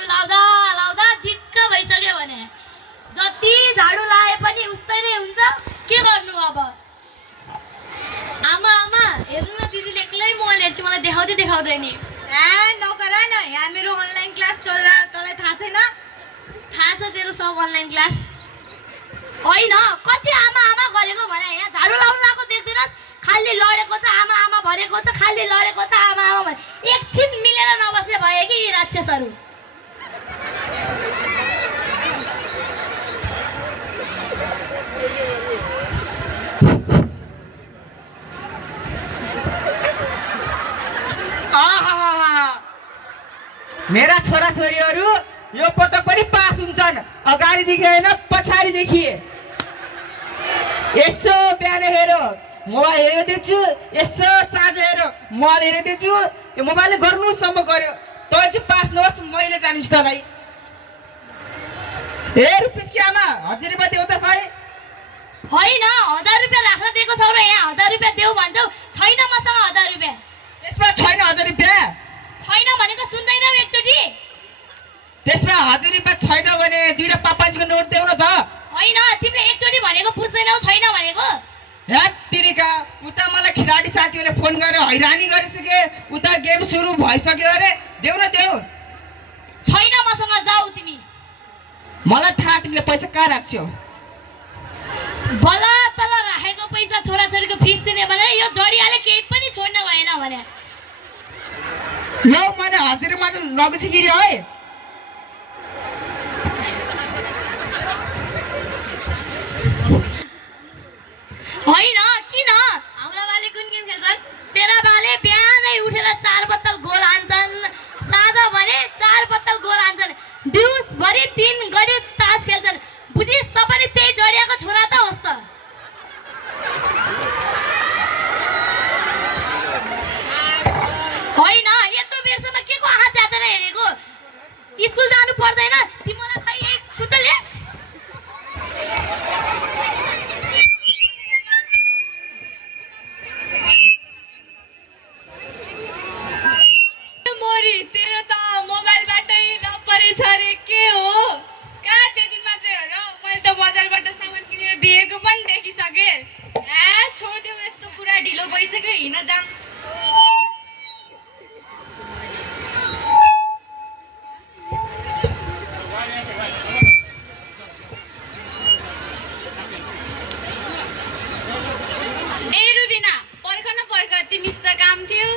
झाडु लाउँदा लाउँदा दिक्क भइसक्यो भने जति झाडु लाए पनि उस्तै नै हुन्छ के गर्नु अब आमा आमा हेर्नु न दिदीले एक्लै मोबाइल हेर्छ मलाई देखाउँदैन नि नगर न यहाँ मेरो अनलाइन क्लास चल्दा तँलाई थाहा छैन थाहा छ तेरो सब अनलाइन क्लास होइन कति आमा आमा गरेको भने यहाँ झाडु लाउनु लाएको देख्दैनस् खाली लडेको छ आमा आमा भनेको छ खाली लडेको छ आमा आमा भने एकछिन मिलेर नबस्ने भए कि यी राक्षसहरू मेरा छोराछोरीहरू यो पटक पनि पास हुन्छन् अगाडिदेखि होइन पछाडिदेखि यसो बिहान हेर मोबाइल हेरिदिन्छु यसो साँझ हेर मोबाइल हेरिदिन्छु यो मोबाइलले गर्नुसम्म गर्यो तँ चाहिँ पास नहोस् मैले जानिस् तँलाई ए रुपिस कि आमा 1000 रुपियाँ देऊ त भाइ होइन 1000 रुपियाँ राख्न दिएको छौ र यहाँ 1000 रुपियाँ देऊ भन्छौ छैन मसँग 1000 रुपियाँ त्यसमा छैन 1000 रुपियाँ छैन भनेको सुन्दैनौ एकचोटि त्यसमा 1000 रुपियाँ छैन भने दुईटा पापाजीको नोट देऊ न त होइन तिमीले एकचोटि भनेको बुझ्दैनौ छैन भनेको हेत तिरिका उता मलाई खेलाडी साथीहरूले फोन गरेर हैरानी गरिसके उता गेम सुरु भइसक्यो अरे देऊ न देऊ छैन मसँग जाऊ तिमी मलाई थाहा तिमीले पैसा कहाँ राख्छौ बल तल राखेको पैसा छोराछोरीको फिस दिने भने यो जडियाले केही पनि छोड्न भएन भने लौ मैले 1000 मात्र लगेछु कि है होइन किन हाम्रा बाले कुन गेम खेल्छन् तेरा बाले बिहानै उठेर 4 बोतल गोल हान्छन् साँझ भने 4 बोतल गोल हान्छन् दिउँसभरि 3 गरी तास खेल्छन् बुझिस् त पनि त्यही जडियाको छोरा त होस् त होइन यत्रो बेरसम्म के को आँखा च्यातेर हेरेको स्कुल जानु पर्दैन तिमीलाई खै एक कुचले मोरी तेरो त मोबाइलबाटै नपरेछ रे के हो कहाँ त्यति मात्रै हो र मैले त बजारबाट सामान किनेर दिएको पनि देखिसकेँ छोडिदेऊ यस्तो कुरा ढिलो भइसक्यो हिँड जाम ए रुबिना पर्ख न पर्ख तिमीसित काम थियो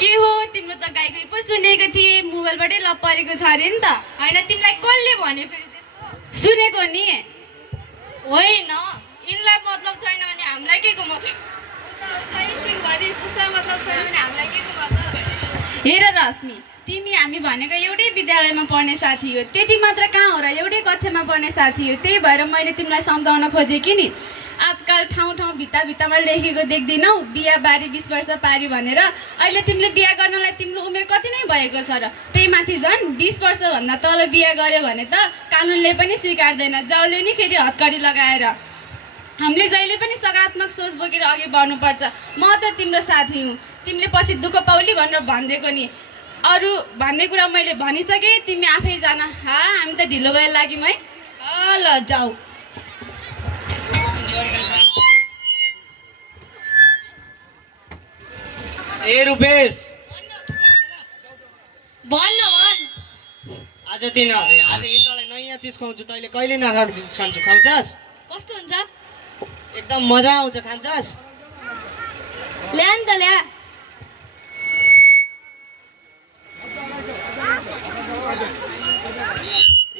के हो तिम्रो त गाईको पो सुनेको थिएँ मोबाइलबाटै लप परेको छ अरे नि त होइन तिमीलाई कसले भन्यो फेरि त्यस्तो सुनेको नि होइन यिनलाई मतलब छैन भने हामीलाई के को मतलब मतलब छैन भने हामीलाई के को मतलब हेर रश्मि तिमी हामी भनेको एउटै विद्यालयमा पढ्ने साथी हो त्यति मात्र कहाँ हो र एउटै कक्षामा पढ्ने साथी हो त्यही भएर मैले तिमीलाई सम्झाउन खोजेँ कि नि आजकल ठाउँ भित्तामा लेखेको देख्दैनौ बिहा बारी 20 वर्ष पारी भनेर अहिले तिमीले बिहा गर्नलाई तिम्रो उमेर कति नै भएको छ र त्यही माथि झन् 20 वर्षभन्दा तल बिहा गर्यो भने त कानुनले पनि स्वीकार्दैन जाउले नि फेरि हतकडी लगाएर हामीले जहिले पनि सकारात्मक सोच बोकेर अघि बढ्नुपर्छ म त तिम्रो साथी हुँ तिमीले पछि दुःख पाउली भनेर भनिदिएको नि अरू भन्ने कुरा मैले भनिसकेँ तिमी आफै जान हामी त ढिलो भएर लाग्यौँ है ल जाऊ ए रुपेश भन्न आज तँलाई नयाँ चिज खुवाउँछु तैँले कहिले नखाएको खान्छु खुवाउँछस् कस्तो हुन्छ एकदम मजा आउँछ खान्छस् ल्या नि त ल्या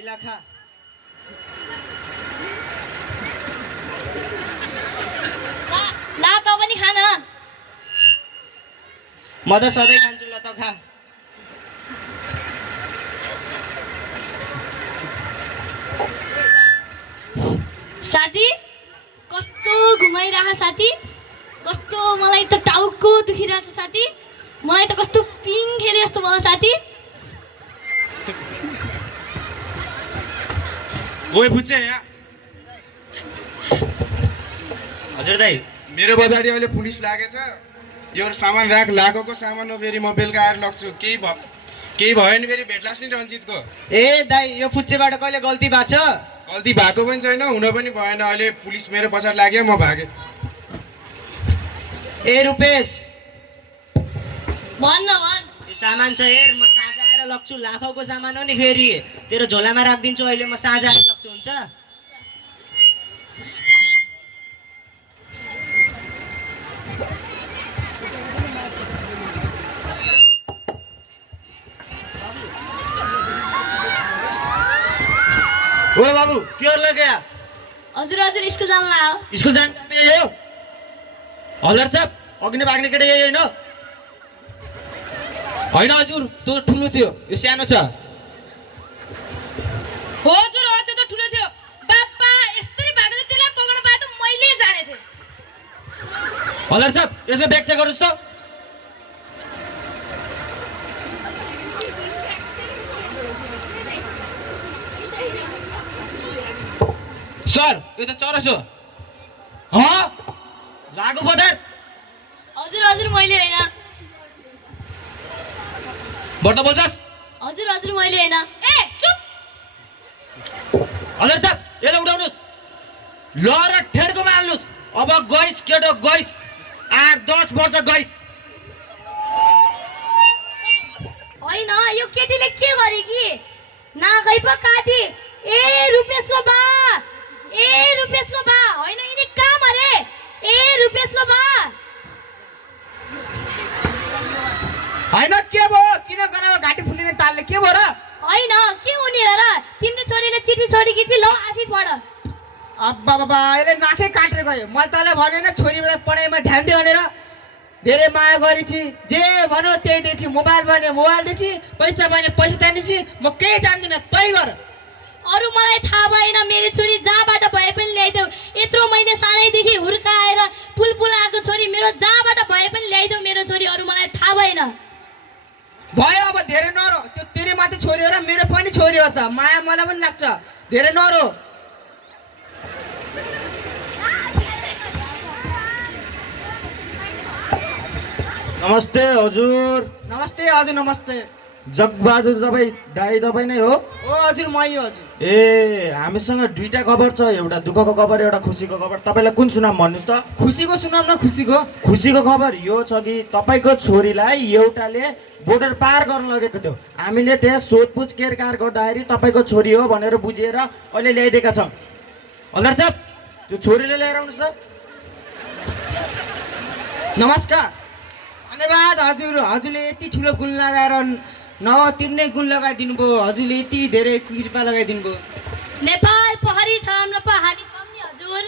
इला खा ला त पनि खान म त सधैँ खान्छु ल त खा साथी कस्तो घुमाइरह साथी कस्तो मलाई त टाउको दुखिरहेको छ साथी मलाई त कस्तो पिङ खेले जस्तो भयो साथी ओए बुझ्छ यहाँ हजुर दाइ मेरो पछाडि अहिले पुलिस लागेछ। यो सामान राख, लागेको सामान हो, फेरि म बेलुका आएर लग्छु। केही भयो भने फेरि भेट्लास् नि रञ्जितको। ए दाइ, यो फुच्चेबाट कहिले गल्ती भएको छ? गल्ती भएको पनि छैन, हुन पनि भएन। अहिले पुलिस मेरो पछाडि लाग्यो, म भागेँ। ए रुपेश, भन्न भन्। यो सामान चाहिँ हेर, म साँझ आएर लग्छु। लाखौँको सामान हो नि, फेरि तेरो झोलामा राखिदिन्छु। अहिले म साँझ आएर लग्छु, हुन्छ? ओ बाबु, के हो गया? हजुर हजुर स्कुल जान लाग्यो। स्कुल जाने टाइम यही हो? हल्दार साहब, अघि नै भाग्ने केटा यही होइन? होइन हजुर, त्यो ठुलो थियो, यो सानो छ। हजुर हो, त्यो त ठुलो थियो। बाप्पा यस्तरी भएको थियो, त्यसलाई पकाउन पाए त मैले जाने थिएँ। हल्दार साहब, यसो ब्याग चेक गर्नुहोस् त। सर, यो त चरस हो। लागु बदर। हजुर हजुर मैले होइन। बढ्दा बोल्छस्? हजुर हजुर मैले होइन। ए चुप। हल्दार साहब, यसलाई उठाउनुहोस्। ल र ठेडकोमा हाल्नुहोस्। अब गइस केटो, गइस। 8-10 वर्ष गइस। होइन, यो केटीले के गरे कि नाकै पो काटी। ए रुपेशको बा, ए रुपेशको बा, होइन यिनी कहाँ मरे? ए रुपेशको बा। होइन, के भयो? किन गरायो घाँटी फुलिने तालले? के भयो र? होइन, के हुने हो र? तिम्रो छोरीले चिठी छोडेकी चाहिँ ल आफै पढ। अब्बा बाबा, यसले नाकै काटेर गयो। मैले तँलाई भनेन छोरीलाई पढाइमा ध्यान दियो भनेर? धेरै माया गरेछि, जे भन्यो त्यही दिएछि। मोबाइल भन्यो मोबाइल दिएछि, पैसा भन्यो पैसा तानेछि। म केही जान्दिनँ, तै गर। अरू मलाई थाहा भएन। मेरो छोरी जहाँबाट भए पनि ल्याइदेऊ। यत्रो मैले सानैदेखि हुर्काएर पुल आएको छोरी, मेरो जहाँबाट भए पनि ल्याइदेऊ मेरो छोरी। अरू मलाई थाहा भएन। भयो, अब धेरै नरो। त्यो तेरो माथि छोरी हो र मेरो पनि छोरी हो त। माया मलाई पनि लाग्छ, धेरै नरो। नमस्ते हजुर। नमस्ते हजुर, नमस्ते। जगबहादुर तपाईँ दाई तपाईँ नै हो? ओ हजुर, मै हो हजुर। ए, हामीसँग दुईटा खबर छ, एउटा दुःखको खबर, एउटा खुसीको खबर। तपाईँलाई कुन सुनाम भन्नुहोस् त? खुसीको सुनाम न, खुसीको। खुसीको खबर यो छ कि तपाईँको छोरीलाई एउटाले बोर्डर पार गर्न लगेको थियो। हामीले त्यहाँ सोधपुछ केरकार गर्दाखेरि तपाईँको छोरी हो भनेर बुझेर अहिले ल्याइदिएका छौँ। हल्दार साहब, त्यो छोरीले ल्याएर आउनुहोस् त। नमस्कार, धन्यवाद हजुर। हजुरले यति ठुलो गुण लगाएर नभए तिर्नै गुण लगाइदिनु भयो। हजुरले यति धेरै कृपा लगाइदिनु भयो। नेपाल पहरी छ हाम्रो पो, हामी छौँ नि हजुर।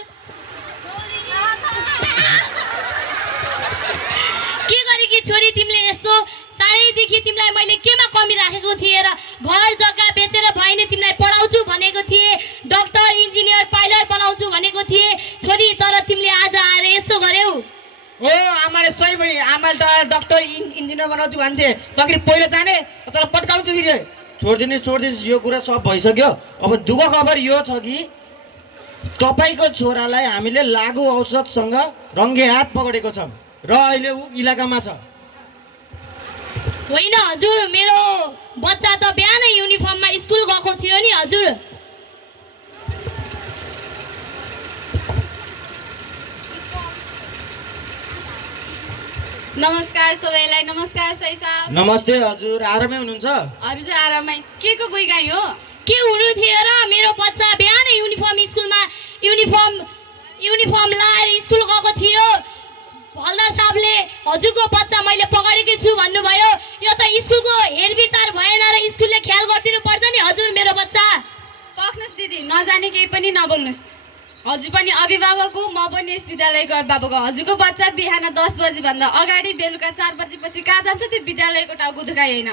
के गरेकी छोरी तिमीले यस्तो? सानैदेखि तिमीलाई मैले केमा कमी राखेको थिएँ र? घर जग्गा बेचेर भए नि तिमीलाई पढाउँछु भनेको थिएँ, डक्टर इन्जिनियर पाइलट बनाउँछु भनेको थिएँ छोरी, तर तिमीले आज आएर यस्तो गर्यौ। हो, आमाले सही भने। आमाले त डक्टर इन्जिनियर बनाउँछु भन्थे। तकरी पहिलो जाने, तर पड्काउँछु फेरि। छोडिदिनुहोस्, यो कुरा सब भइसक्यो। अब दुःख खबर यो छ कि तपाईँको छोरालाई हामीले लागु औषधसँग रङ्गे हात पकडेको छौँ र अहिले ऊ इलाकामा छ। होइन हजुर, मेरो बच्चा त बिहानै युनिफर्ममा स्कुल गएको थियो नि हजुर। नमस्कार सबैलाई। नमस्कार सही साहब। नमस्ते हजुर, आरामै हुनुहुन्छ? अरू चाहिँ आरामै। के को गुई गाई हो? के हुनु थियो र? मेरो बच्चा बिहानै स्कुलमा युनिफर्म लाएर स्कुल गएको थियो। हल्दार साहबले हजुरको बच्चा मैले पकडेकी छु भन्नुभयो। यो त स्कुलको हेरविचार भएन र स्कुलले ख्याल गरिदिनु पर्छ नि हजुर। मेरो बच्चा पक्नुहोस् दिदी, नजाने केही पनि नबोल्नुहोस्। हजुर पनि अभिभावक हो, म पनि यस विद्यालयको अभिभावक हो। हजुरको बच्चा बिहान 10 बजीभन्दा अगाडि बेलुका 4 बजेपछि कहाँ जान्छ? त्यो विद्यालयको टाउको दुखाइ होइन।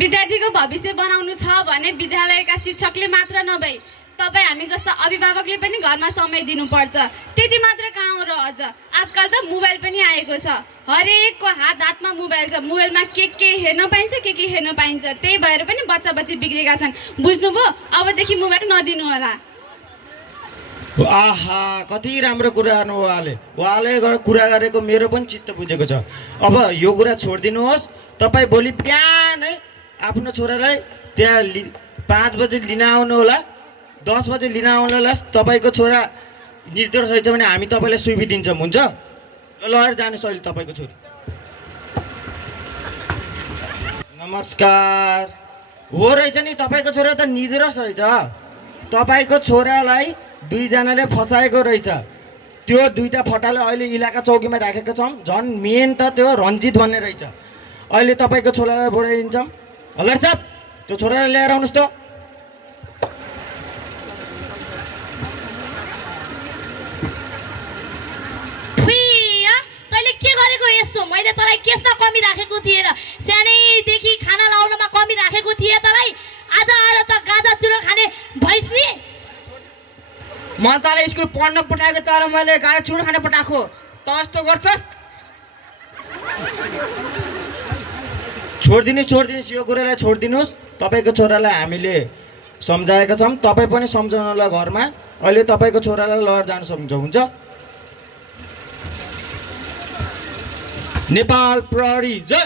विद्यार्थीको भविष्य बनाउनु छ भने विद्यालयका शिक्षकले मात्र नभई तपाईँ हामी जस्ता अभिभावकले पनि घरमा समय दिनुपर्छ। त्यति मात्र कहाँ हो र? अझ आजकल त मोबाइल पनि आएको छ, हरेकको हातमा मोबाइल छ। मोबाइलमा के हेर्न पाइन्छ, के हेर्न पाइन्छ। त्यही भएर पनि बच्चा बच्ची बिग्रेका छन्। बुझ्नुभयो? अबदेखि मोबाइल नदिनु होला। आहा कति राम्रो कुरा गर्नु उहाँले कुरा गरेको मेरो पनि चित्त बुझेको छ। अब यो कुरा छोडिदिनुहोस्। तपाईँ भोलि बिहानै आफ्नो छोरालाई त्यहाँ 5 बजे लिन आउनु होला, 10 बजे लिन आउनु होला। तपाईँको छोरा निर्दोष रहेछ भने हामी तपाईँलाई सुइबी दिन्छौँ, हुन्छ? ल जानुहोस् अहिले तपाईँको छोरी। नमस्कार। हो रहेछ नि, तपाईँको छोरा त निर्दोष रहेछ। तपाईँको छोरालाई 2 जनाले फसाएको रहेछ। त्यो 2टा फटाले अहिले इलाका चौकीमा राखेका छौँ। झन् मेन त त्यो रन्जित भन्ने रहेछ। अहिले तपाईँको छोरालाई बोलाइदिन्छौँ। हल्दार साहब, त्यो छोरालाई ल्याएर आउनुहोस् त। फुइया, तैँले के गरेको यस्तो? मैले तँलाई केसमा कमी राखेको थिएँ र सानैदेखि खाना लाउनमा कमी राखेको थिएँ तँलाई। आज आएर त गाजा चुरो खाने भइस नि। म तँलाई स्कुल पढ्न पठाएको तर मैले गाडा चुड खान पठाएको। त यस्तो गर्छस्? छोडिदिनुहोस् यो कुरालाई छोडिदिनुहोस्। तपाईँको छोरालाई हामीले सम्झाएका छौँ। तपाईँ पनि सम्झाउनु होला घरमा। अहिले तपाईँको छोरालाई लहर जानु सक्नुहुन्छ, हुन्छ? नेपाल प्रहरी जय।